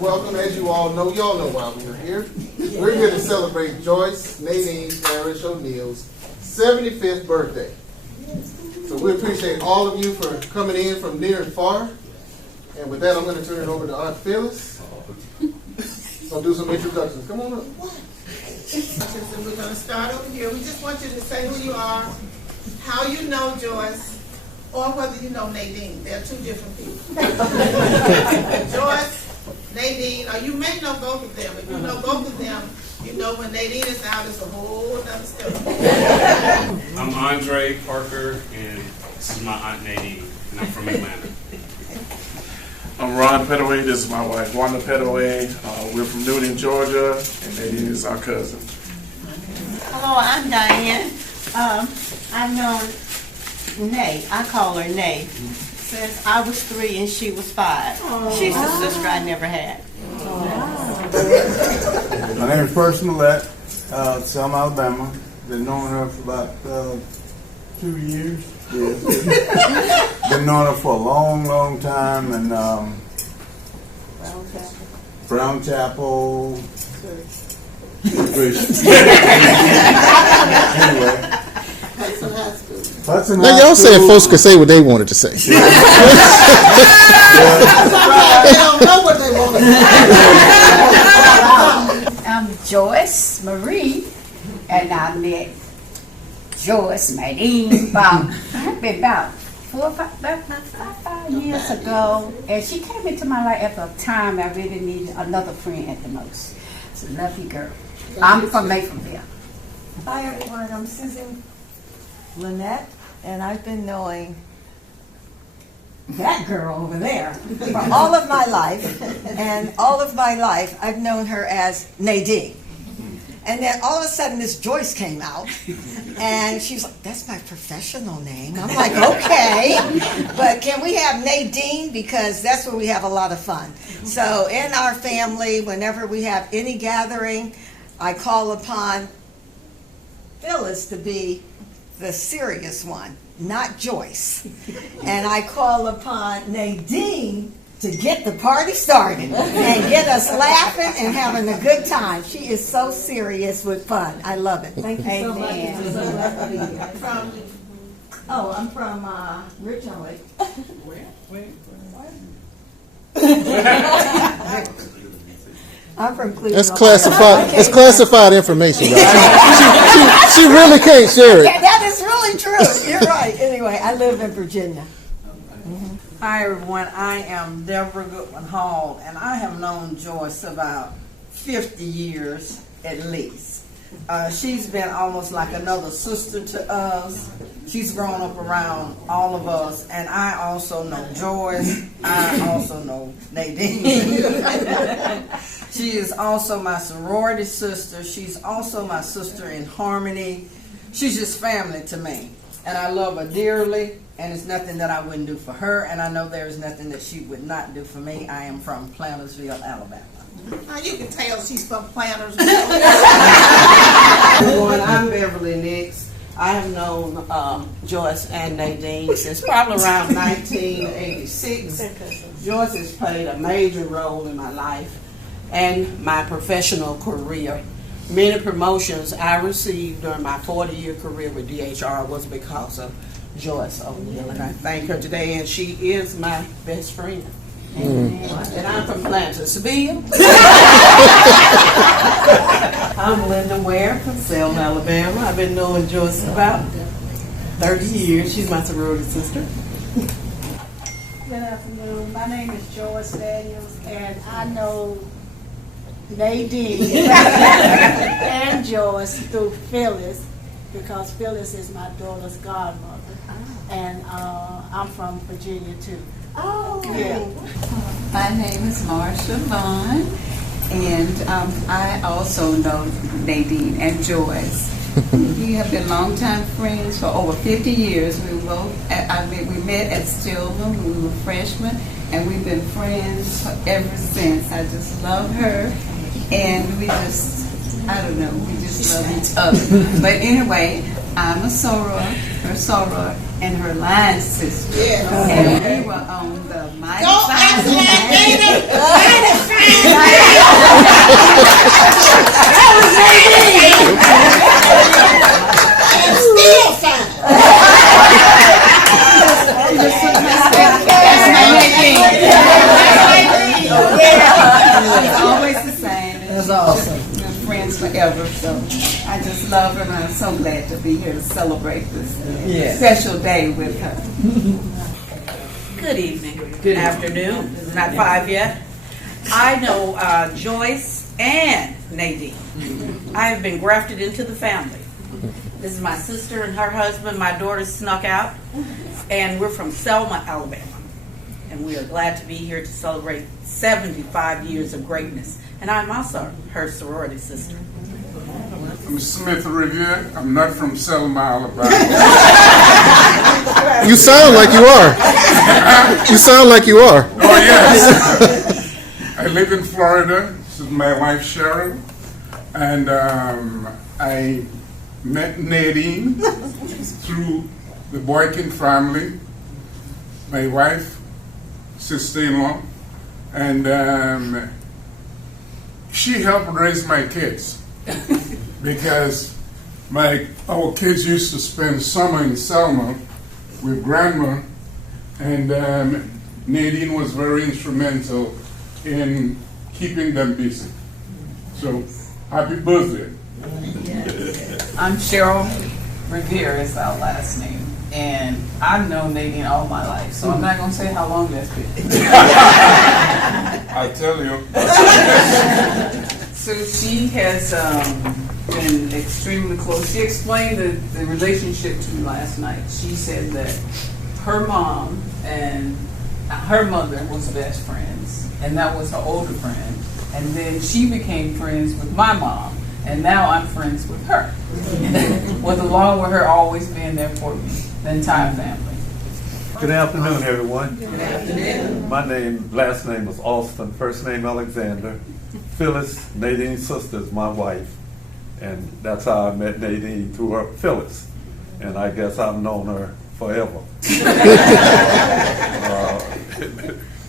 Welcome. As you all know, y'all know why we're here. We're here to celebrate Joyce Nadine Parrish O'Neill's 75th birthday. So we appreciate all of you for coming in from near and far. And with that, I'm going to turn it over to Aunt Phyllis. So do some introductions. Come on up. And we're going to start over here. We just want you to say who you are, how you know Joyce, or whether you know Nadine. They're two different people. Joyce, Nadine, or you may know both of them. If you know both of them, you know when Nadine is out, it's a whole other story. I'm Andre Parker, and this is my Aunt Nadine, and I'm from Atlanta. I'm Ron Petaway. This is my wife, Wanda Petaway. We're from Newton, Georgia, and Nadine is our cousin. Hello, I'm Diane. I've known Nay, I call her Nay, since I was 3 and she was 5. She's the sister I never had. My name is Person Millette, Selma, Alabama. Been knowing her for about 2 years. Yes. Been knowing her for a long time, and Brown Chapel. Anyway. Now y'all said folks could say what they wanted to say. They don't know what they want to say. I'm Joyce Marie, and I met Joyce Nadine about 5 years ago, and she came into my life at the time I really needed another friend at the most. So love you, girl. I'm from Mayfordville. Hi everyone, I'm Susan Lynette, and I've been knowing That girl over there. for all of my life, and all of my life I've known her as Nadine. And then all of a sudden this Joyce came out, and she's like, that's my professional name. I'm like, okay, but can we have Nadine, because that's where we have a lot of fun. So in our family, whenever we have any gathering, I call upon Phyllis to be the serious one, not Joyce. And I call upon Nadine to get the party started and get us laughing and having a good time. She is so serious with fun. I love it. Thank you so much. It's so glad to be here. I'm from originally. I'm from Cleveland. That's classified. It's classified information. She really can't share it. Yeah, that is really true. You're right. Anyway, I live in Virginia. Hi everyone, I am Deborah Goodwin Hall, and I have known Joyce about 50 years at least. She's been almost like another sister to us. She's grown up around all of us, and I also know Joyce. I also know Nadine. She is also my sorority sister. She's also my sister in harmony. She's just family to me, and I love her dearly. And it's nothing that I wouldn't do for her, and I know there is nothing that she would not do for me. I am from Plantersville, Alabama. You can tell she's from Plantersville. Everyone, I'm Beverly Nix. I have known Joyce and Nadine since probably around 1986. Joyce has played a major role in my life and my professional career. Many promotions I received during my 40-year career with DHR was because of Joyce O'Neill, and I thank her today, and she is my best friend. Mm. And I'm from Plantersville. I'm Linda Ware from Selma, Alabama. I've been knowing Joyce about 30 years. She's my sorority sister. Good afternoon. My name is Joyce Daniels, and I know Nadine and Joyce through Phyllis, because Phyllis is my daughter's godmother. And I'm from Virginia, too. Oh, Yeah. My name is Marsha Vaughn, and I also know Nadine and Joyce. We have been longtime friends for over 50 years. We met at Stillman when we were freshmen, and we've been friends ever since. I just love her, and we just love each other. But anyway, I'm a soror, her soror, and her line sister. Yeah. And we were on the Mighty Don't act like Nadine. That was Nadine! I'm still fine. She's always the same. That's awesome. We're friends forever, so I just love her, and I'm so glad to be here to celebrate this special day with her. Good evening. Good afternoon. It's not 5 yet. I know Joyce and Nadine. I have been grafted into the family. This is my sister and her husband. My daughter snuck out, and we're from Selma, Alabama. And we are glad to be here to celebrate 75 years of greatness. And I'm also her sorority sister. I'm Smith Revere. I'm not from Selma, Alabama. You sound like you are. You sound like you are. Oh, yes. I live in Florida. This is my wife, Shereese. And I met Nadine through the Boykin family, my wife, sister-in-law, and she helped raise my kids because our kids used to spend summer in Selma with grandma, and Nadine was very instrumental in keeping them busy. So, happy birthday. I'm Cheryl Revere is our last name, and I've known Nadine all my life, so I'm not going to say how long that's been. I'll tell you. So she has been extremely close. She explained the relationship to me last night. She said that her mom and her mother was best friends, and that was her older friend. And then she became friends with my mom, and now I'm friends with her. With along with her always being there for me, the entire family. Good afternoon, everyone. Good afternoon. My last name is Austin, first name Alexander. Phyllis, Nadine's sister, is my wife, and that's how I met Nadine, through her, Phyllis. And I guess I've known her forever.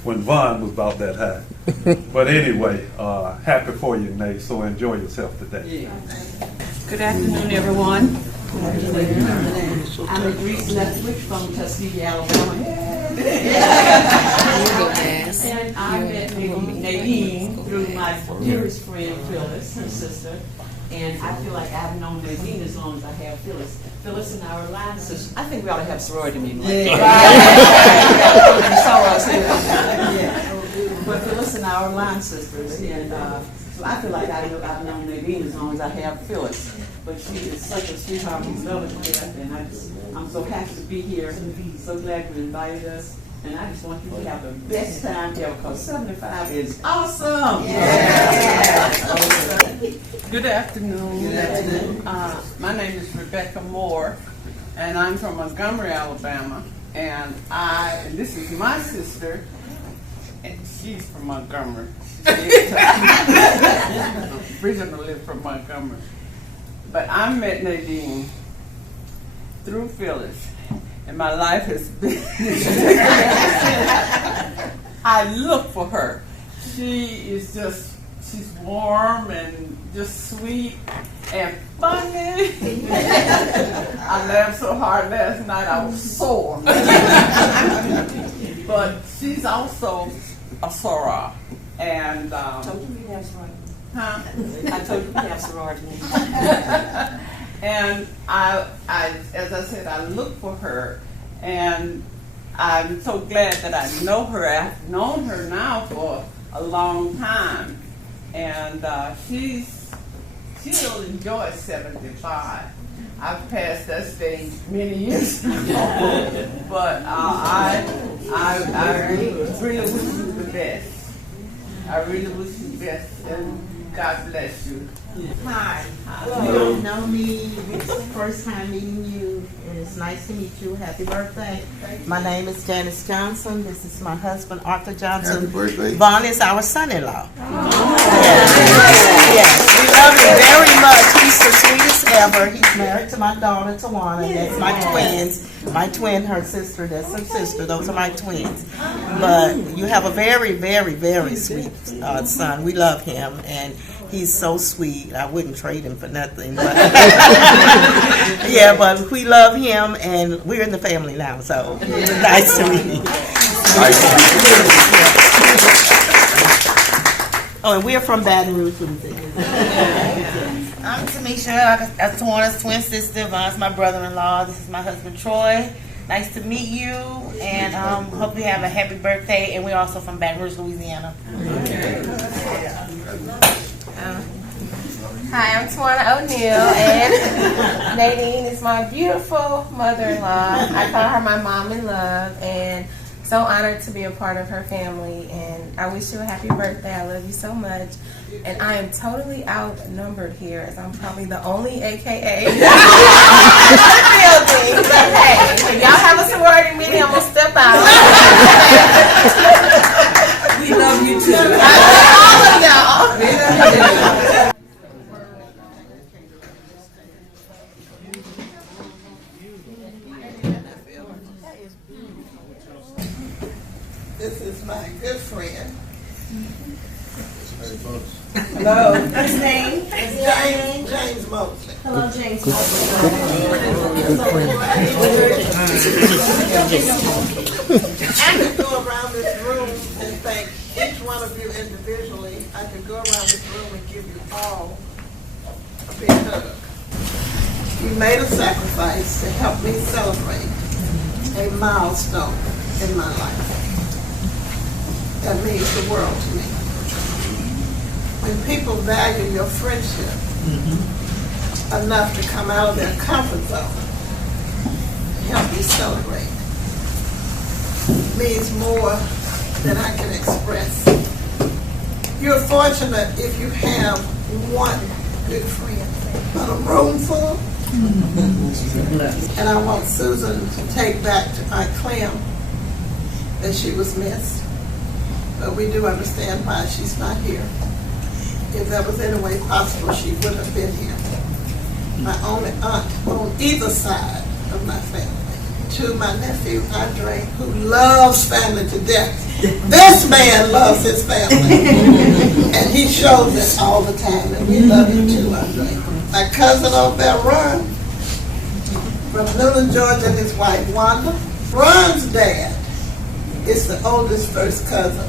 When Vaughn was about that high. But anyway, happy for you, Nate, so enjoy yourself today. Yeah. Good afternoon, everyone. I'm Reese Lethbridge from Tuskegee, Alabama. And I met Nadine through my dearest friend, Phyllis, her sister. And I feel like I've known Nadine as long as I have Phyllis. Phyllis and our line sisters. I think we ought to have sorority meeting. But Phyllis and our line sisters. And so I feel like I've known Nadine as long as I have Phyllis. But she is such a sweetheart and lovely to death, and I'm so happy to be here. So glad you invited us. And I just want you to have the best time ever, because 75 is awesome. Yeah. Good afternoon. Good afternoon. My name is Rebecca Moore, and I'm from Montgomery, Alabama. And this is my sister, and she's from Montgomery. Originally lived from Montgomery. But I met Nadine through Phyllis. And my life has been, I look for her. She's warm and just sweet and funny. I laughed so hard last night, I was sore. But she's also Asura. And I told you we have sorority. huh? I told you we have sorority. And as I said, I look for her, and I'm so glad that I know her. I've known her now for a long time, and she'll enjoy 75. I've passed that stage many years ago, but I really wish you the best. I really wish you the best, and God bless you. Hi. You don't know me. It's the first time meeting you, and it's nice to meet you. Happy birthday. My name is Janice Johnson. This is my husband, Arthur Johnson. Happy birthday. Vaughn is our son-in-law. Yes, we love him very much. He's the sweetest ever. He's married to my daughter, Taiwana. That's my twins. My twin, her sister, that's her sister. Those are my twins. But you have a very, very, very sweet son. We love him, and he's so sweet. I wouldn't trade him for nothing. But yeah, but we love him, and we're in the family now. So nice to meet you. Oh, and we're from Baton Rouge, Louisiana. I'm Tamisha. That's Tawana's twin sister. Vaughn's my brother-in-law. This is my husband, Troy. Nice to meet you, and hope you have a happy birthday. And we're also from Baton Rouge, Louisiana. Hi, I'm Tawana O'Neill, and Nadine is my beautiful mother-in-law. I call her my mom in love, and so honored to be a part of her family. And I wish you a happy birthday. I love you so much. And I am totally outnumbered here, as I'm probably the only AKA in the building. But hey, if y'all have a sorority meeting, I'm gonna step out. We love you too. All of y'all. This is my good friend. Hello. What's his name? James Mosley. Hello, James. I could go around this room and thank each one of you individually. I could go around this room and give you all a big hug. You made a sacrifice to help me celebrate a milestone in my life. That means the world to me. When people value your friendship enough to come out of their comfort zone and help you celebrate, means more than I can express. You're fortunate if you have one good friend on a room full. And I want Susan to take back to Aunt Clem that she was missed. But we do understand why she's not here. If that was any way possible, she would have been here. My only aunt on either side of my family. To my nephew, Andre, who loves family to death. This man loves his family. And he shows it all the time. And we love you too, Andre. My cousin over there, Ron, from Newland, Georgia, and his wife, Wanda. Ron's dad is the oldest first cousin.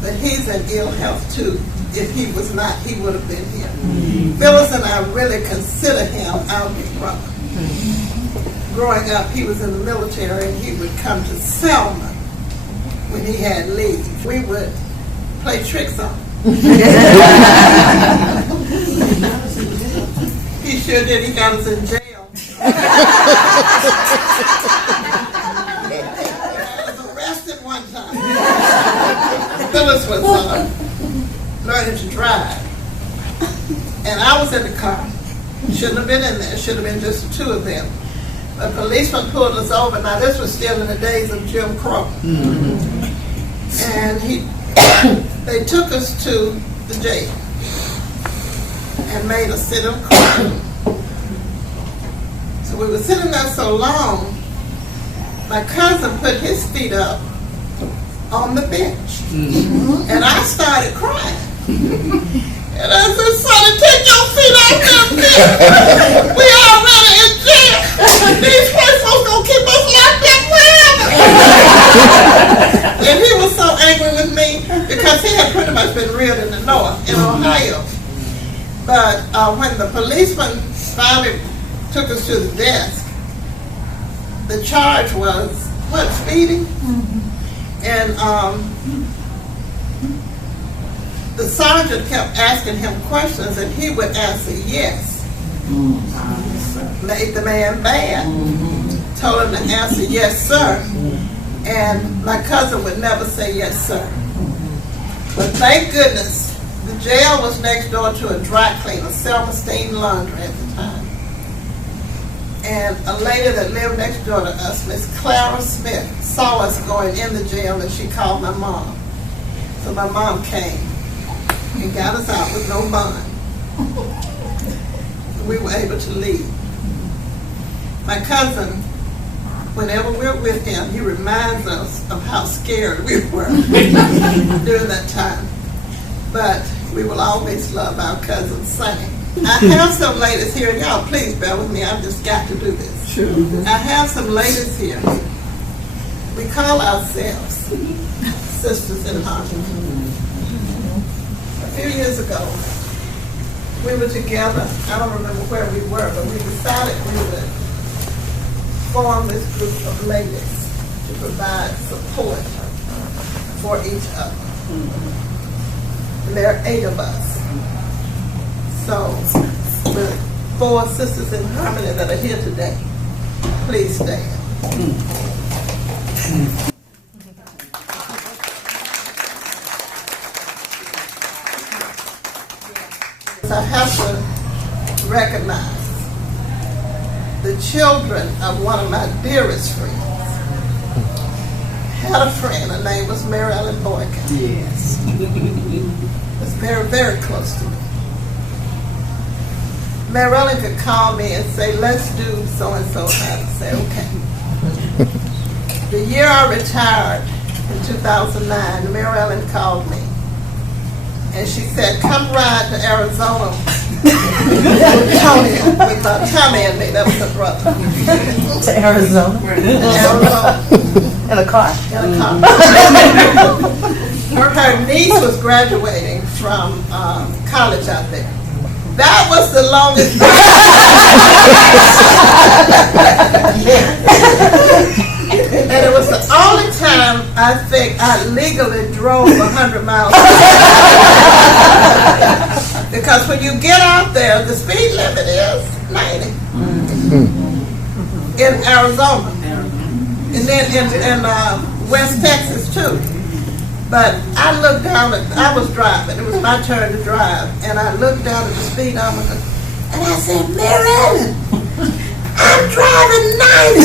But he's in ill health too. If he was not, he would have been here. Phyllis and I really consider him our big brother. Growing up, he was in the military, and he would come to Selma when he had leave. We would play tricks on him. He sure did. He got us in jail. I was arrested one time. Phyllis was learning to drive, and I was in the car. Shouldn't have been in there. Should have been just the two of them. A policeman pulled us over. Now this was still in the days of Jim Crow, and they took us to the jail and made us sit in a car. So we were sitting there so long, my cousin put his feet up on the bench, and I started crying. And I said, "Sonny, take your feet off that bench. We already in jail. These folks gonna keep us locked up forever." And he was so when the policeman finally took us to the desk, the charge was, what, speeding? And the sergeant kept asking him questions, and he would answer yes. Made the man mad. Told him to answer yes, sir. And my cousin would never say yes, sir. But thank goodness, the jail was next door to a dry cleaner, Selma-Steen Laundry at the time. And a lady that lived next door to us, Miss Clara Smith, saw us going in the jail, and she called my mom. So my mom came and got us out with no bond. We were able to leave. My cousin, whenever we're with him, he reminds us of how scared we were during that time. But we will always love our cousin Sonny. I have some ladies here, and y'all please bear with me, I've just got to do this. Sure. I have some ladies here. We call ourselves Sisters in Harmony. A few years ago, we were together. I don't remember where we were, but we decided we would form this group of ladies to provide support for each other. And there are 8 of us. So, the 4 Sisters in Harmony that are here today, please stand. I have to recognize the children of one of my dearest friends. Had a friend, her name was Mary Ellen Boykin. Yes. Was very, very close to me. Mary Ellen could call me and say, let's do so-and-so, and I'd say, okay. The year I retired, in 2009, Mary Ellen called me. And she said, come ride to Arizona with Tommy and me. That was her brother. To Arizona? In a car? In a car. Her niece was graduating from college out there. That was the longest and it was the only time I think I legally drove 100 miles because when you get out there, the speed limit is 90 in Arizona, and then in West Texas too. But I looked down I was driving, it was my turn to drive, and I looked down at the speedometer and I said, Mary Ellen, I'm driving 90.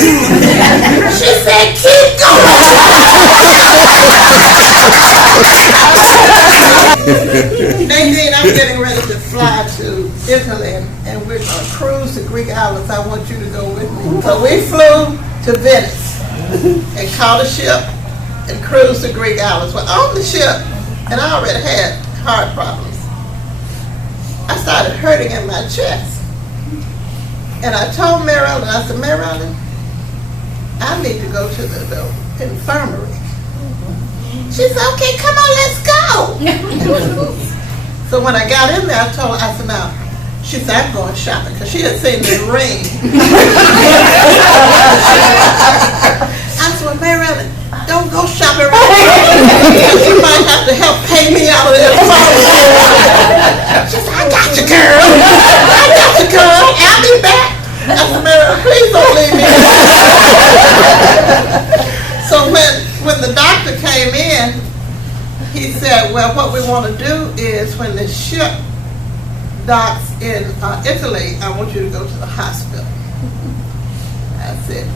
She said, keep going. Nadine, I'm getting ready to fly to Italy, and we're going to cruise to Greek islands. I want you to go with me. So we flew to Venice and caught a ship and cruised to Greek islands. Well, on the ship, and I already had heart problems, I started hurting in my chest. And I told Mary Ellen, I said, Mary Ellen, I need to go to the infirmary. She said, okay, come on, let's go. So when I got in there, I told her, I said, now, she said, I'm going shopping, because she had seen the ring. I said, well, Mary Ellen, don't go shopping right now. You might have to help pay me out of this phone. She said, I got you, girl. I got you, girl. I'll be back. I said, Mary, please don't leave me. So when the doctor came in, he said, well, what we want to do is when the ship docks in Italy, I want you to go to the hospital. I said,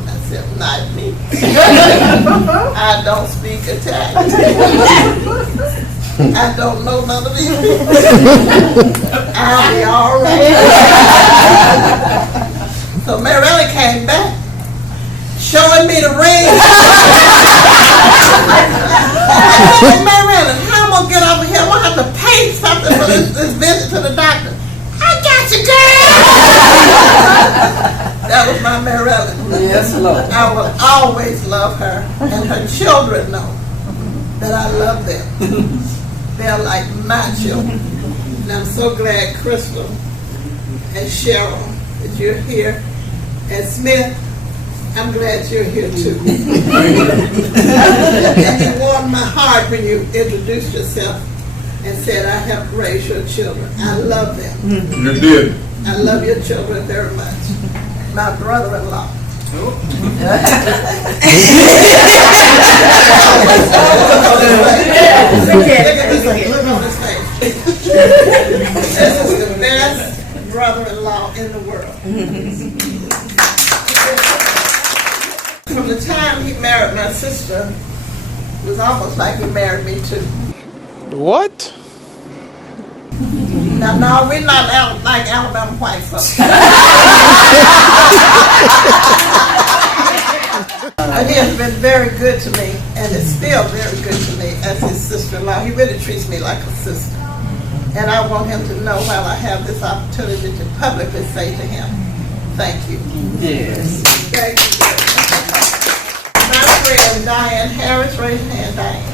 not me. I don't speak Italian. I don't know none of these people. I'll be all right. So Mary Ellen came back, showing me the ring. I said, Mary Ellen, how am I going to get over here? I'm going to have to pay something for this visit to the doctor. I got you, girl. That was my Mary Ellen. Yes, Lord. I will always love her, and her children know that I love them. They're like my children. And I'm so glad Crystal and Cheryl, that you're here. And Smith, I'm glad you're here too. And you warmed my heart when you introduced yourself and said, I have raised your children. I love them. You did. I love your children very much. My brother-in-law. Look on his face. This is the best brother-in-law in the world. From the time he married my sister, it was almost like he married me too. What? No, we're not like Alabama white folks. He has been very good to me, and is still very good to me as his sister-in-law. He really treats me like a sister. And I want him to know while I have this opportunity to publicly say to him, thank you. Yes. Thank you. My friend Diane Harris, raise your hand, Diane.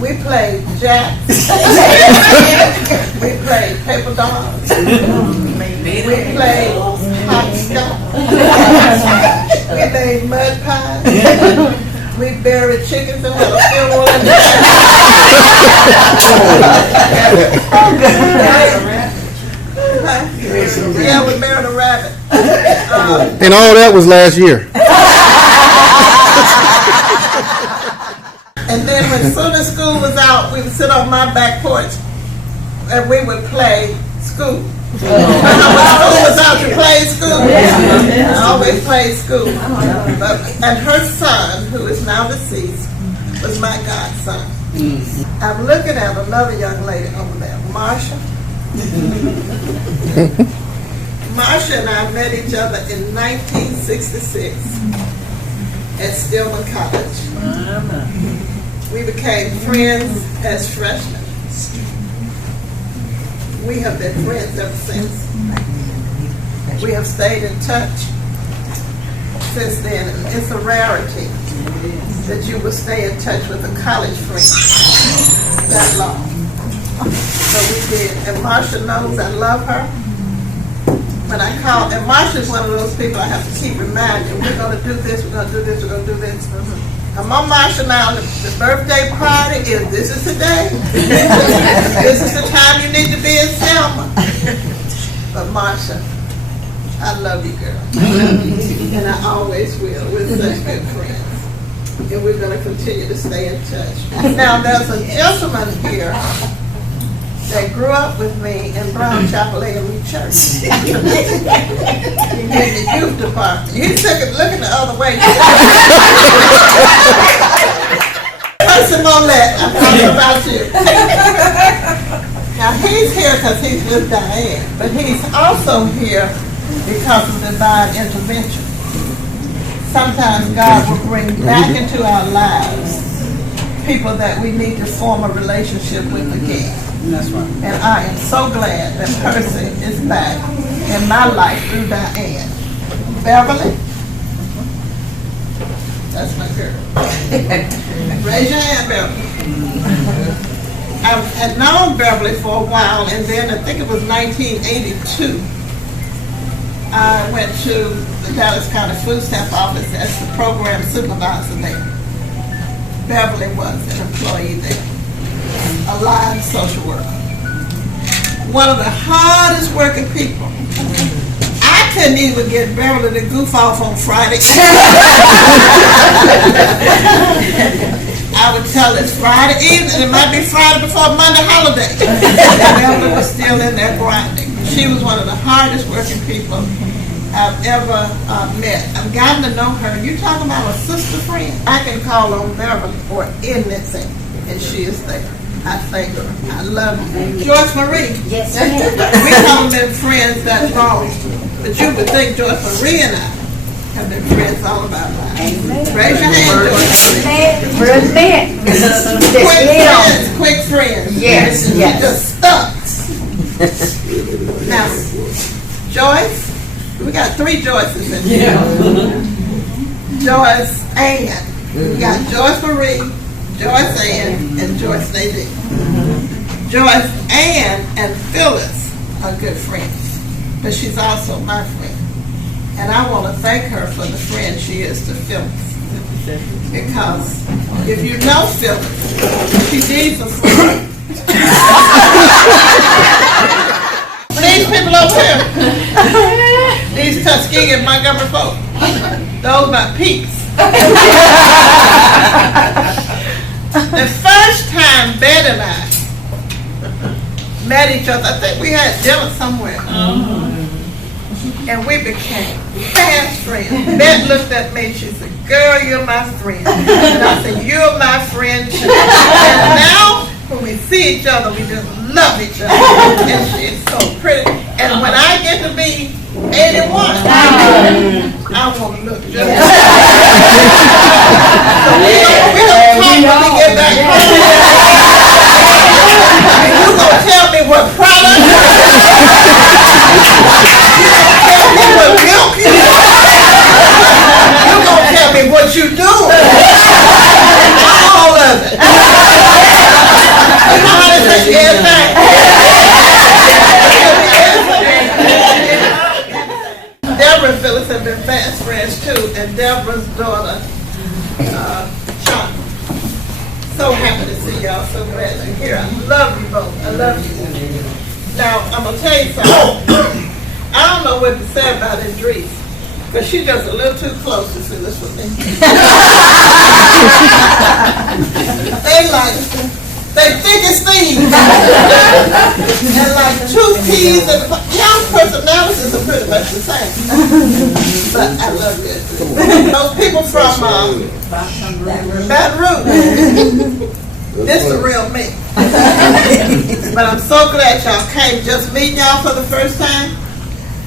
We played Jack. We played Paper Dolls. We played hopscotch. We made mud pies. We buried chickens and had a funeral in the Yeah, we buried a rabbit. And all that was last year. And then when soon as school was out, we would sit on my back porch and we would play school. When school was out, you played school. I always played school. And her son, who is now deceased, was my godson. I'm looking at another young lady over there, Marsha. Marsha and I met each other in 1966 at Stillman College. We became friends as freshmen. We have been friends ever since. We have stayed in touch since then. It's a rarity that you will stay in touch with a college friend that long. So we did. And Marsha knows I love her. When I call, and Marsha's one of those people I have to keep reminding, we're going to do this, we're going to do this, we're going to do this. I'm on Marsha now. The birthday party is, this is the day. This is the time you need to be in Selma. But Marsha, I love you, girl. And I always will. We're such good friends. And we're going to continue to stay in touch. Now, there's a gentleman here that grew up with me in Brown Chapel A.M.E. Church. He in the youth department. He's looking the other way. Person on that, I'm talking about you. Now he's here because he's with Diane, but he's also here because of divine intervention. Sometimes God will bring back into our lives people that we need to form a relationship with again. That's right. And I am so glad that Percy is back in my life through Diane. Beverly, that's my girl. Raise your hand, Beverly. I had known Beverly for a while, and then I think it was 1982. I went to the Dallas County Food Stamp Office as the program supervisor there. Beverly was an employee there. A live social worker. One of the hardest working people. I couldn't even get Beverly to goof off on Friday. I would tell it's Friday evening, it might be Friday before Monday holiday. Beverly was still in there grinding. She was one of the hardest working people I've ever met. I've gotten to know her. You're talking about a sister friend. I can call on Beverly for anything, and she is there. I thank her. I love you. Joyce Marie. Yes, we haven't been friends that long, but you would think Joyce Marie and I have been friends all of our lives. Raise your hand, Joyce. Quick friends. Yes, yes. Just stuck. Now, Joyce, we got 3 Joyces in here. Joyce Ann. We got Joyce Marie, Joyce Ann, and Joyce Nadine. Joyce Ann and Phyllis a good friend, but she's also my friend. And I want to thank her for the friend she is to Phyllis. Because if you know Phyllis, she needs a friend. These people over here, these Tuskegee and Montgomery folk, those my peeps. The first time Betty and I met each other, I think we had dinner somewhere. And we became fast friends. Betty looked at me, she said, girl, you're my friend. And I said, you're my friend too. And now, when we see each other, we just love each other. And she's so pretty. And when I get to be 81, I want to look just like her. So we don't talk when we get back home. And you're going to tell me what product you don't tell me what milk you do. You're going to tell me what you do. All of it. You know how they say everything? Deborah and Phyllis have been fast friends too, and Deborah's daughter, Sean. So happy to see y'all, so glad you're here. I love you both. I love you. Now, I'm going to tell you something. I don't know what to say about Idris, because she's just a little too close to Phyllis for me. They think it's thieves. And like two peas and young personalities are pretty much the same. But I love you. Those people from Baton Rouge, this is the real me. But I'm so glad y'all came. Just meeting y'all for the first time.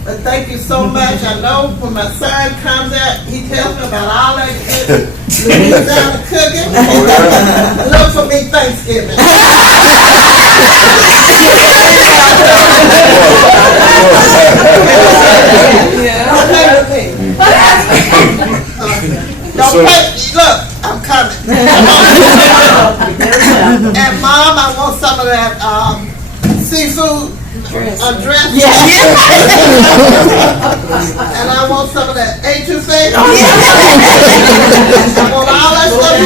But thank you so much. I know when my son comes out, he tells me about all that Louisiana cooking. Look for me Thanksgiving. Don't play. Look, I'm coming. And Mom, I want some of that seafood. Dress. Yeah. And I want some of that etouffee. I want all that stuff.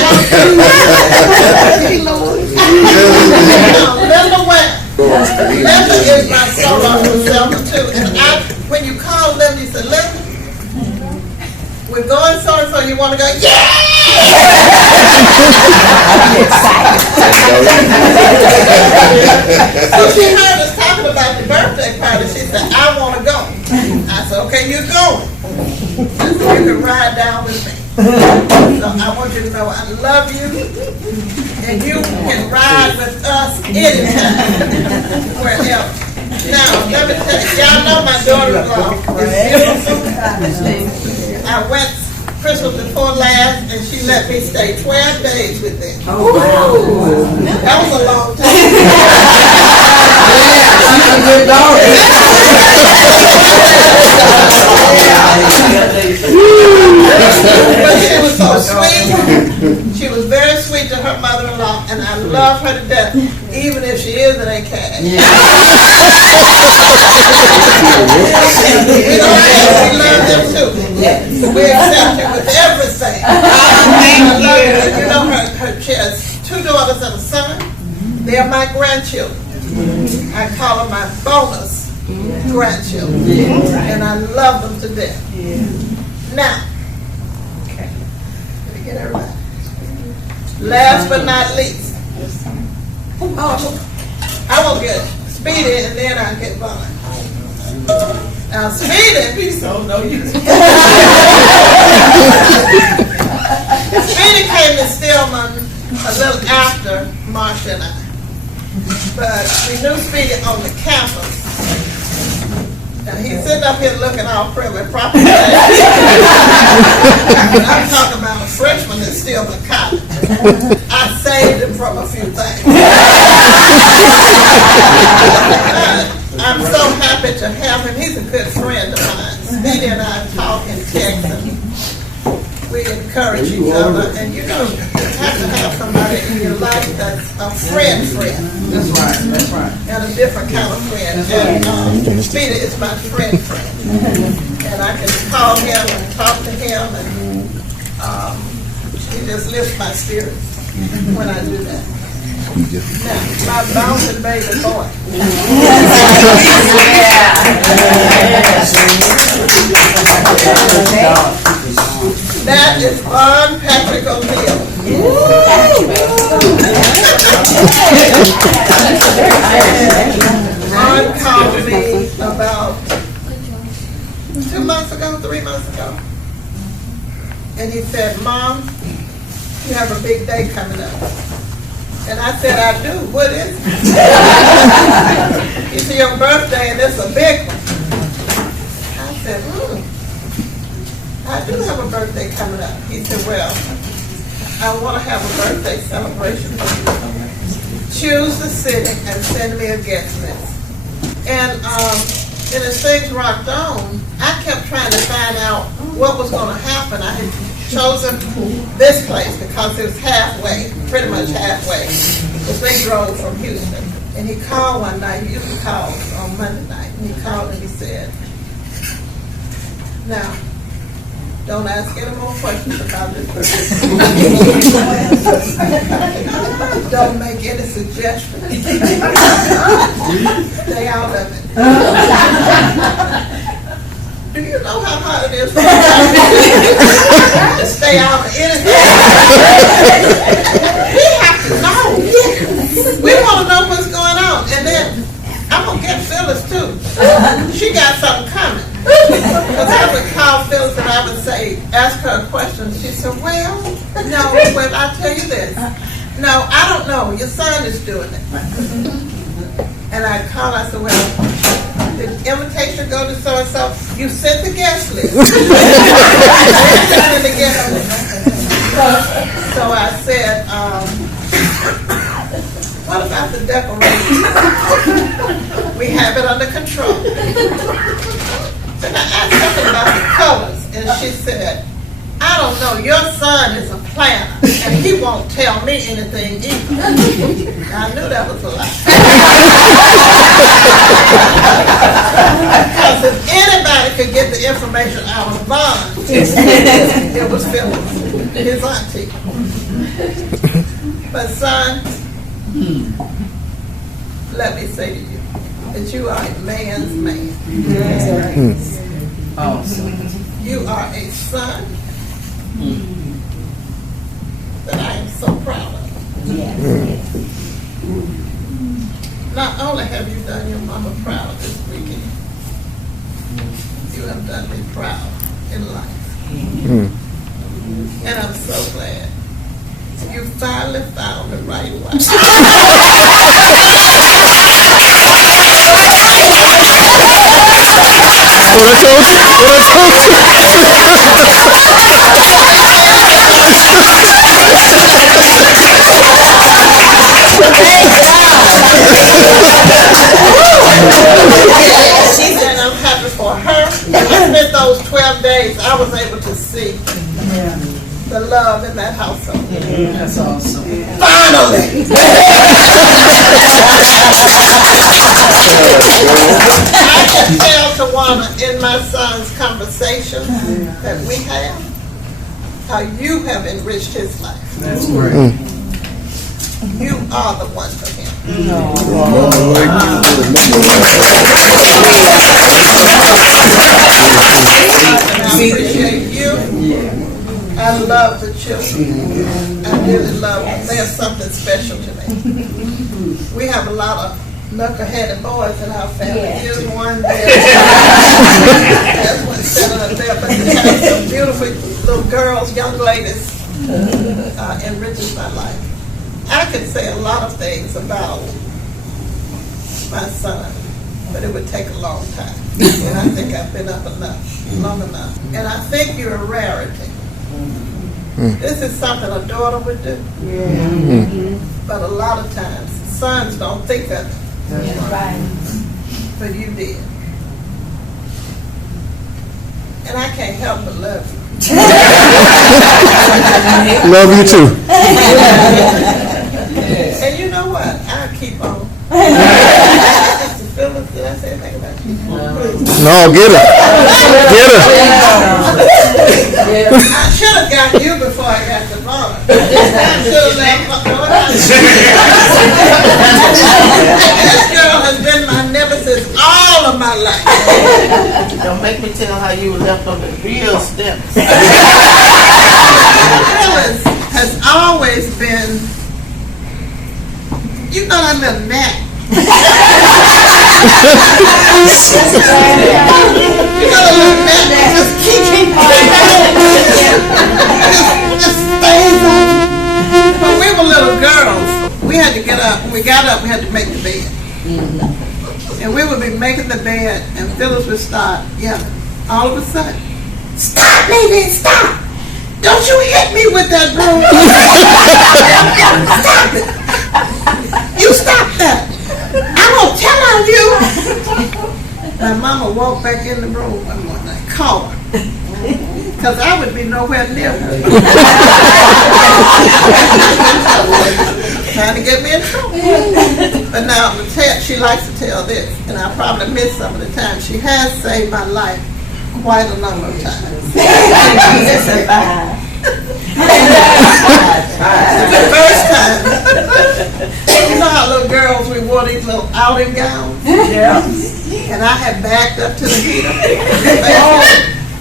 Linda went. Linda is my solo herself too. And when you call Linda, you say, Linda, we're going so and so. You want to go? Yeah. So she heard us talking about the birthday party. She said, I want to go. I said, okay, you're going. I said, you can ride down with me. So I want you to know I love you. And you can ride with us anytime. Wherever. Now, let me tell you, y'all know my daughter-in-law is beautiful. I went Christmas before last, and she let me stay 12 days with them. Oh, wow. That was a long time. She's a good daughter. But she was so sweet. She was very sweet to her mother-in-law, and I love her to death, even if she is an cash. We love them too. We accept you with everything. I love you. You know, she has two daughters and a son. They are my grandchildren. I call them my bonus grandchildren. And I love them to death. Now, let me get it right. Last but not least, I will get Speedy and then I'll get Vaughn. Now, Speedy, please don't know you. Speedy came to Stillman a little after Marsha and I. But we knew Speedy on the campus. Now, he's sitting up here looking all prim and proper. I'm talking about a freshman at Stillman College. I saved him from a few things. I'm so happy to have him. He's a good friend of mine. Speedy and I talk and text, and we're in encourage each other, and you know, you have to have somebody in your life that's a friend. That's right, that's right. And a different kind of friend. And Speedy is my friend. And I can call him and talk to him, and he just lifts my spirit when I do that. Now, my bouncing baby boy. That is Vaughn Patrick O'Neill. Vaughn called me about 2 months ago, 3 months ago. And he said, Mom, you have a big day coming up. And I said, I do. What is it? He said, your birthday, and it's a big one. I said, I do have a birthday coming up. He said, well, I want to have a birthday celebration for you. Choose the city and send me a guest list. And as things rocked on, I kept trying to find out what was going to happen. I had chosen this place because it was halfway, pretty much halfway. Because they drove from Houston. And he called one night, he usually calls on Monday night, and he called and he said, now, don't ask any more questions about this. Don't make any suggestions. Stay out of it. Do you know how hard it is for to stay out of anything? We have to know. We want to know what's going on. And then I'm going to get Phyllis too. She got something coming. Because I would call Phyllis and I would say, ask her a question. She said, well, no, but I'll tell you this. No, I don't know. Your son is doing it. And I'd call, I said, well, did the invitation go to so-and-so? You sent the guest list. So I said, what about the decoration? We have it under control. And I asked her about the colors, and she said, I don't know, your son is a planner, and he won't tell me anything either. I knew that was a lie. Because if anybody could get the information out of Vaughn, it was Phyllis, his auntie. But son, let me say to you, that you are a man's man. Yes. Awesome. You are a son that I am so proud of. Yes. Not only have you done your mama proud this weekend, you have done me proud in life. And I'm so glad you finally found the right wife. And I'm happy for her. I spent those 12 days, I was able to see the love in that household. That's awesome. Finally! I can tell Tawana in my son's conversations that we have, how you have enriched his life. That's great. You are the one for him. I appreciate you. I love the children. I really love them. They are something special to me. We have a lot of knuckle-headed boys in our family. Here's one there. There's one sitting up there. But we have some beautiful little girls, young ladies, enriches my life. I could say a lot of things about my son, but it would take a long time. And I think I've been up long enough. And I think you're a rarity. This is something a daughter would do. But a lot of times, sons don't think of it. But you did. And I can't help but love you. Love you too. And you know what? I'll keep on. Phyllis, did I say anything about you? No, get her. Get her. I should have got you before I got to Vaughn. I should have left. This girl has been my nemesis all of my life. Don't make me tell how you were left on the real steps. Phyllis has always been, you know, that little neck. You know, the little neck just keeps just stays on. When we were little girls, we had to get up. When we got up, we had to make the bed. And we would be making the bed, and Phyllis would start yelling. All of a sudden, stop, Nadine, stop! Don't you hit me with that broom! Stop it! You stop that! I won't tell on you! My mama walked back in the room one morning and called her. Because I would be nowhere near her. Trying to get me in trouble. But now, she likes to tell this, and I probably missed some of the time. She has saved my life quite a number of times. The first time, you know how little girls, we wore these little outing gowns? Yeah. And I had backed up to the heater.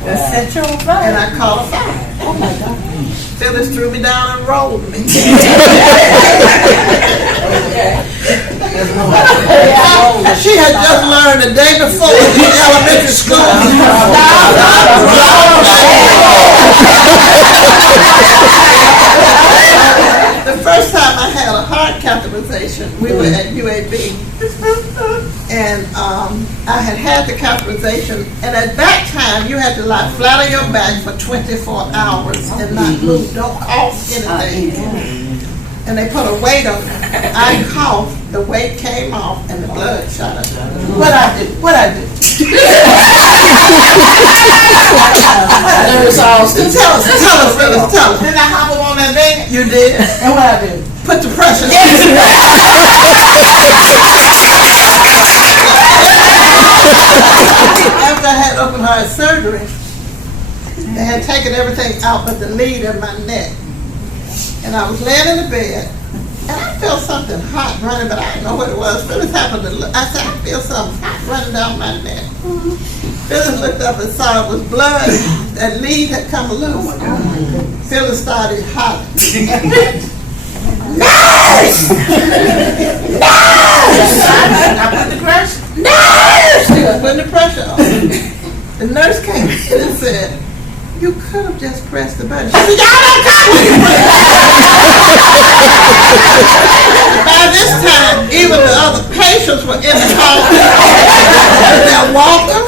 And I caught a fire. Oh my God. Phyllis threw me down and rolled me. She had just learned the day before in elementary school. The first time I had a heart catheterization, we were at UAB. And I had the catheterization, and at that time you had to lie flat on your back for 24 hours and not move, don't cough anything. And they put a weight on it. I coughed, the weight came off, and the blood shot up. What I do? Tell us, Phyllis, tell us. Didn't I hop on that bed? You did. And what I did? Put the pressure. After I had open heart surgery, they had taken everything out but the lead in my neck. And I was laying in the bed, and I felt something hot running, but I didn't know what it was. Phyllis happened to look. I said, I feel something hot running down my neck. Phyllis looked up and saw it was blood. That lead had come loose. Phyllis started hollering. Nurse! Nurse! I put the pressure. Nurse! She was putting the pressure on. The nurse came in and said, you could have just pressed the button. She said, y'all don't come with me. By this time, even the other patients were in the hospital. They're walking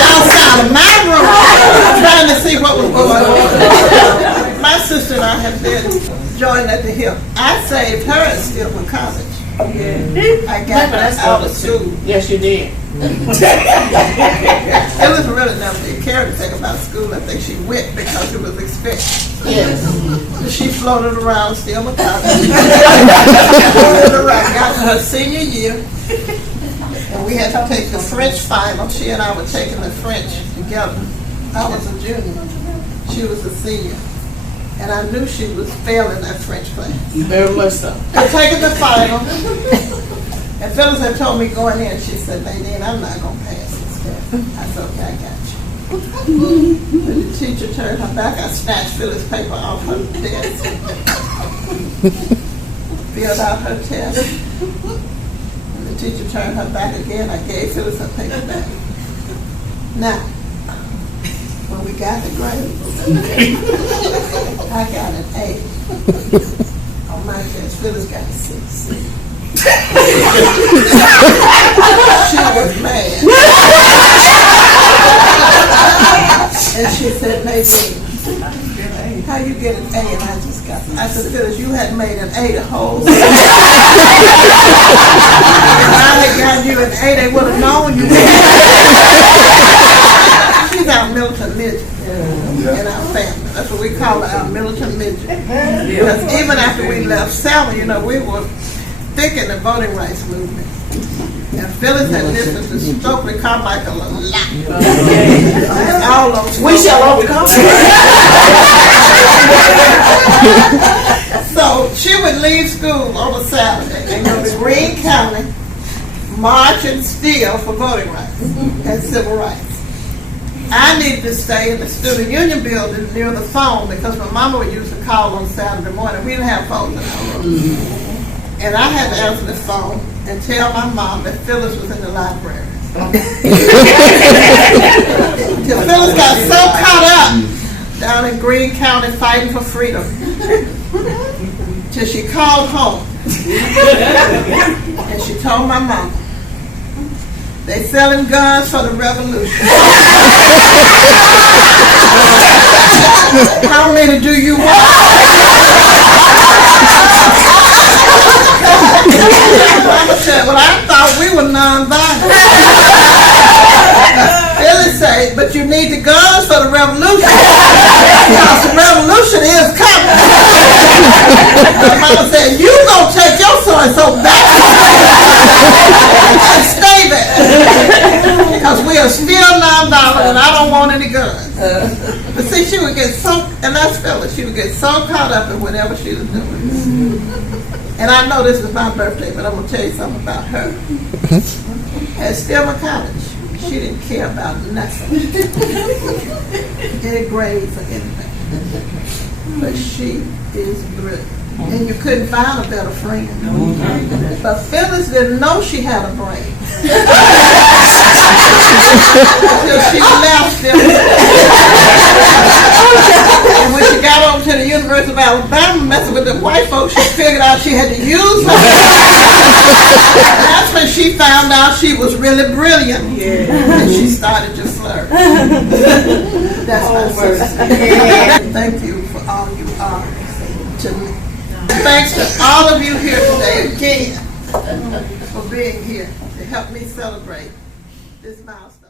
outside of my room trying to see what was going on. My sister and I have been joined at the hip. I saved her at Stillman College. I got her out of school. Yes, you did. Phyllis really never did care anything about school. I think she went because it was expensive. Yes. She floated around Stillman College. Floated around, got to her senior year. And we had to take the French final. She and I were taking the French together. I was a junior. She was a senior. And I knew she was failing that French class. Very much so. We're taking the final. And Phyllis had told me going in, she said, Nadine, I'm not going to pass this test. I said, okay, I got you. When the teacher turned her back, I snatched Phyllis' paper off her desk. Filled out her test. When the teacher turned her back again, I gave Phyllis her paper back. Now, when we got the grade, I got an A on my test. Phyllis got a 6. She was mad. And she said, Nadine, how you get an A? And I just got it. I said, Phyllis, you had made an A the whole time. If I had gotten you an A, they would have known you. She said, our militant midget in our family. That's what we call our militant midget. Because even after we left Selma, you know, we were thick in the voting rights movement. And Phyllis had listened to Stokely Carmichael a lot. All those We shall overcome. So she would leave school on a Saturday and go to Greene County, march and steal for voting rights and civil rights. I needed to stay in the student union building near the phone because my mama would use to call on Saturday morning. We didn't have phones in our room. And I had to answer the phone and tell my mom that Phyllis was in the library. Till Phyllis got so caught up down in Greene County fighting for freedom. Till she called home. And she told my mom, they selling guns for the revolution. How many do you want? Mama said, well, I thought we were non-violent. Phyllis said, but you need the guns for the revolution. Because the revolution is coming. Mama said, you gonna take your so-and-so back and stay there. Because we are still non-violent and I don't want any guns. But see, she would get so, and that's Phyllis, she would get so caught up in whatever she was doing. And I know this is my birthday, but I'm going to tell you something about her. At Stillman College, she didn't care about nothing. Any grades or anything. But she is brilliant. And you couldn't find a better friend. But Phyllis didn't know she had a brain. Until she left Stillman. And when she got over to the University of Alabama messing with the white folks, she figured out she had to use her. That's when she found out she was really brilliant. And she started to flirt. That's my first. Thank you for all you are to me. Thanks to all of you here today again for being here to help me celebrate this milestone.